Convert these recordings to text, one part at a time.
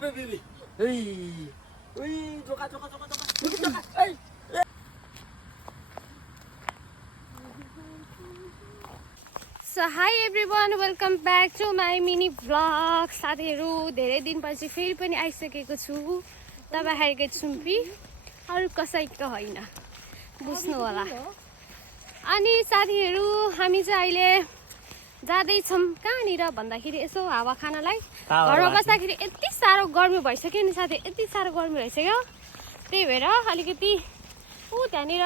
So hi everyone, welcome back to my mini vlog. साथीहरु धेरै दिनपछि फेरि पनि आइसकेको छु तपाईहरुकै छुम्पी अरु कसैको हैन बुझ्नु होला। अनि साथीहरु हामी चाहिँ अहिले जादै छौं कहाँनिर भन्दाखेरि यसो हावा खानलाई। घरमा बस्दाखेरि यति सारो गर्मी भइसक्यो नि साथी, यति सारो गर्मी भइसक्यो त्यही भएर अलिकति त्यहाँनिर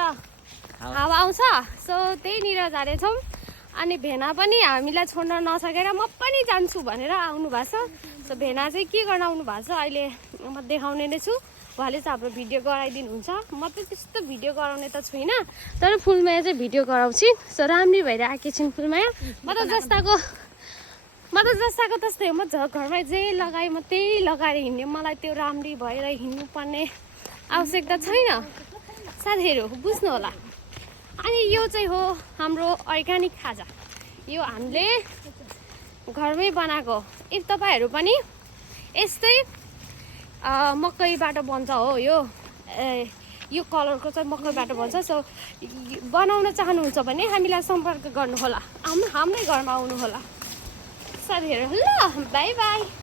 हावा आउँछ। सो त्यहीनिर जाँदै छौं। अनि भेना पनि हामीलाई छोड्न नसकेर म पनि जान्छु भनेर आउनु भएको छ। सो भेना चाहिँ के गर्न आउनु भएको छ अहिले म देखाउने नै छु। उहाँले चाहिँ हाम्रो भिडियो गराइदिनुहुन्छ। म त त्यस्तो भिडियो गराउने त छुइनँ, तर फुलमाया चाहिँ भिडियो गराउँछु। सो राम्री भएर आएकी छिन् फुलमाया। म त जस्ताको तस्तै हो। म घरमा जे लगाएँ म त्यही लगाएर हिँड्ने। मलाई त्यो राम्री भएर हिँड्नुपर्ने आवश्यकता छैन साथीहरू, बुझ्नु होला। अनि यो चाहिँ हो हाम्रो अर्ग्यानिक खाजा। यो हामीले घरमै बनाएको। इफ तपाईहरु पनि यस्तै मकैबाट बन्छ हो, यो कलरको चाहिँ मकैबाट बन्छ। सो बनाउन चाहनुहुन्छ भने हामीलाई सम्पर्क गर्नु होला, हाम्रै घरमा आउनु होला साथीहरु। ल बाइ बाइ।